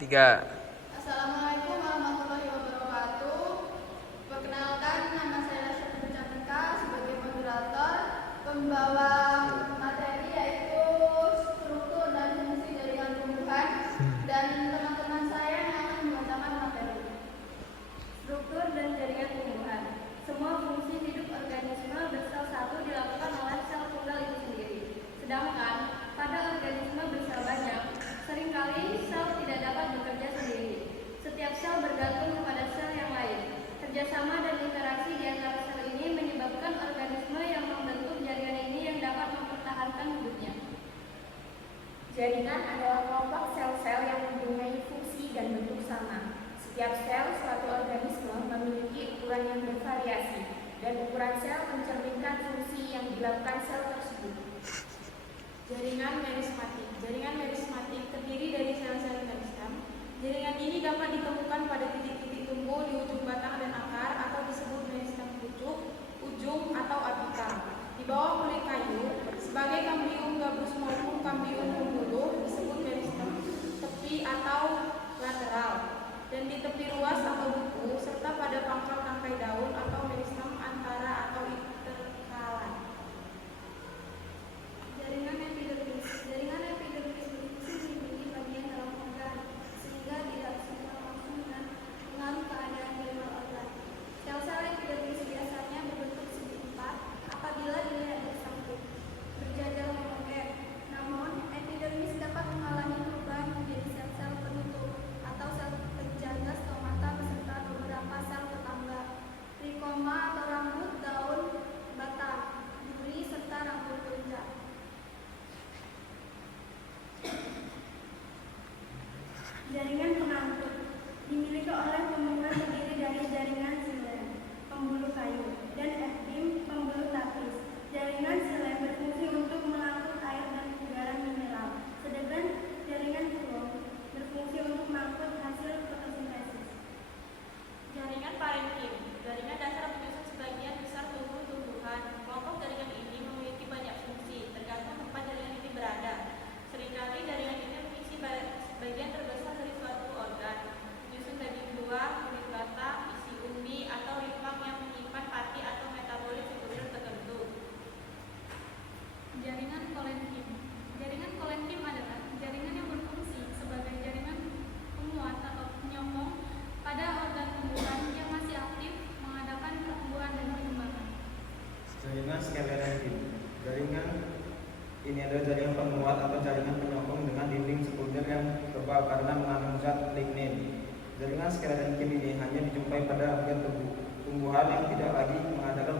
3. Assalamualaikum warahmatullahi wabarakatuh. Perkenalkan, nama saya Syafri Cantika sebagai moderator. Pembawa materi yaitu struktur dan fungsi jaringan tumbuhan, dan teman-teman saya yang akan membacakan materi. Struktur dan jaringan tumbuhan. Semua fungsi hidup organisme bersel satu dilakukan oleh sel tunggal itu sendiri. Sedangkan pada organisme bersel banyak, seringkali sel tidak dapat bekerja sendiri. Setiap sel bergantung kepada sel yang lain. Kerjasama dan interaksi di antara sel ini menyebabkan organisme yang membentuk jaringan ini yang dapat mempertahankan hidupnya. Jaringan adalah kelompok sel-sel yang mempunyai fungsi dan bentuk sama. Setiap sel suatu organisme memiliki ukuran yang bervariasi, dan ukuran sel mencerminkan fungsi yang dilakukan sel tersebut. Jaringan merismatik. Jaringan merismatik terdiri dari sel-sel meristem. Jaringan ini dapat ditemukan pada titik-titik tumbuh di ujung batang dan akar atau disebut meristem pucuk, ujung atau apikal. Di bawah kulit kayu, sebagai kambium gabus maupun kambium pembuluh disebut meristem tepi atau lateral. Dan di tepi ruas atau buku serta pada pangkal tangkai daun atau meristem antara atau interkalan. Jaringan epidermis. Jaringan epidermis berfungsi melindungi bagian dalam organ sehingga tidak secara langsung dan mengaruh keadaan di luar organ. Sel-sel epidermis biasanya berbentuk segi empat apabila dilihat bersambung, berjajar homogen. Namun, epidermis dapat mengalami perubahan menjadi sel-sel penutup atau sel penjaga stomata beserta beberapa sel tetangga, trikoma atau rambut, daun, batang, duri, serta rambut puncak. Jaringan pengangkut dimiliki oleh tumbuhan terdiri dari jaringan xilem, pembuluh kayu, dan ektim, pembuluh tapis. Jaringan xilem berfungsi untuk mengangkut air dan udara mineral, sedangkan jaringan phloem berfungsi untuk mengangkut hasil fotosintesis. Jaringan parenkim. Jaringan dasar menyusun sebagian besar tubuh tumbuhan. Kelompok jaringan ini memiliki banyak fungsi, tergantung tempat jaringan ini berada. Seringkali jaringan ini mengisi bagian terbesar dari suatu organ, menyusun daging buah, kulit batang, isi umbi, atau limfang yang menyimpan pati atau metabolit sekunder tertentu. Jaringan kolenkim. Jaringan kolenkim adalah jaringan yang berfungsi sebagai jaringan penguat atau penyokong pada organ tumbuhan yang masih aktif mengadakan pertumbuhan dan perkembangan. Jaringan skelerenkim. Jaringan ini adalah jaringan penguat atau jaringan penyokong dengan dinding sekunder yang tebal karena mengandung zat lignin. Jaringan skelerenkim ini hanya dijumpai pada organ tumbuhan yang tidak lagi mengadakan